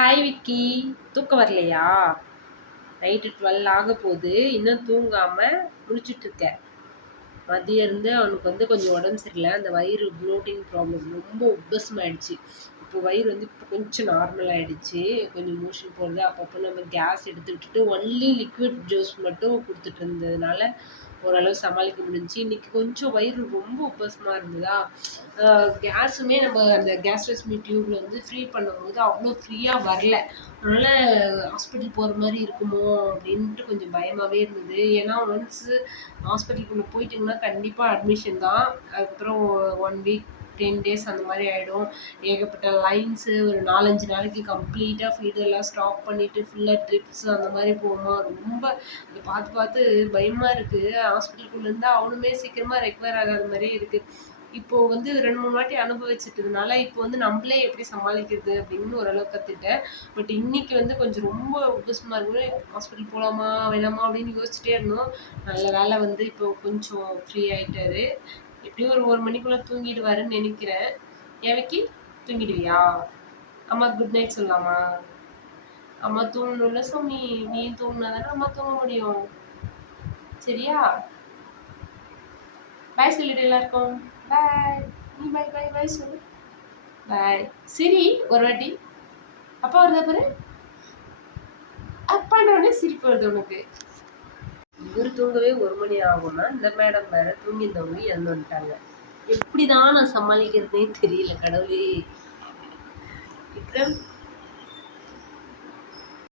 Hi Vicky, தூக்கம் வரலையா? Night 12 ஆக போகுது, இன்னும் தூங்காம முழிச்சிட்டு இருக்கேன். மதியம் இருந்து அவனுக்கு கொஞ்சம் உடம்பு சரியில்லை. அந்த வயிறு ப்ளோட்டிங் ப்ராப்ளம் ரொம்ப உப்பசமாயிடுச்சு. இப்போ வயிறு இப்போ கொஞ்சம் நார்மல் ஆயிடுச்சு. கொஞ்சம் மோஷன் போகிறது, அப்பப்போ நம்ம கேஸ் எடுத்து விட்டுட்டு ஒன்லி லிக்விட் ஜூஸ் மட்டும் கொடுத்துட்டு இருந்ததுனால ஓரளவு சமாளிக்க முடிஞ்சுச்சு. இன்னைக்கு கொஞ்சம் வயிறு ரொம்ப உப்பசமாக இருந்ததா, கேஸுமே நம்ம அந்த கேஸ்ட்ரஸ்மி டியூப்ல ஃப்ரீ பண்ணும்போது அவ்வளோ ஃப்ரீயாக வரல. அதனால் ஹாஸ்பிட்டல் போகிற மாதிரி இருக்குமோ அப்படின்ட்டு கொஞ்சம் பயமாகவே இருந்தது. ஏன்னா ஒன்ஸு ஹாஸ்பிட்டலுக்குள்ளே போயிட்டிங்கன்னா கண்டிப்பாக அட்மிஷன் தான். அதுக்கப்புறம் 1 வீக் 10 டேஸ் அந்த மாதிரி ஆகிடும். ஏகப்பட்ட லைன்ஸு, ஒரு 4-5 நாளைக்கு கம்ப்ளீட்டாக ஃபீடெல்லாம் ஸ்டாப் பண்ணிவிட்டு ஃபுல்லாக ட்ரிப்ஸ் அந்த மாதிரி போகுமா, ரொம்ப அதை பார்த்து பார்த்து பயமாக இருக்குது. ஹாஸ்பிட்டலுக்குள்ளே இருந்தால் அவனுமே சீக்கிரமாக ரெக்கவர் ஆகாத மாதிரியே இருக்குது. இப்போது 2-3 வாட்டி அனுபவிச்சிட்டதுனால இப்போ நம்மளே எப்படி சமாளிக்கிறது அப்படின்னு ஓரளவு கற்றுட்டேன். பட் இன்னைக்கு கொஞ்சம் ரொம்ப உபசமாக இருக்கும். ஹாஸ்பிட்டல் போகலாமா வேணாமா அப்படின்னு யோசிச்சுட்டே இருந்தோம். நல்ல வேலை இப்போ கொஞ்சம் ஃப்ரீ ஆகிட்டாரு. எப்படியும் ஒரு 1 மணிக்குள்ளே தூங்கிடுவாருன்னு நினைக்கிறேன். ஏவைக்கு தூங்கிடுவியா? அம்மா குட் நைட் சொல்லலாமா? அம்மா தூங்கணும்ல சோமி, நீ தூங்கினா தானே அம்மா தூங்க முடியும். சரியா? பாய் சொல்லிடு எல்லாருக்கும். பாய். நீ பாய் பாய் பாய் சொல்லு. பாய். சரி ஒரு வாட்டி அப்பா வருதா பாரு. அப்பாண்டோடனே சிரிப்பு வருது உனக்கு. இவர் தூங்கவே 1 மணி ஆகும்னா இந்த மேடம் வேற தூங்கியிருந்தவங்க இறந்து வந்துட்டாங்க. எப்படிதான் நான் சமாளிக்கிறதுனே தெரியல கடவுளே. விக்ரம்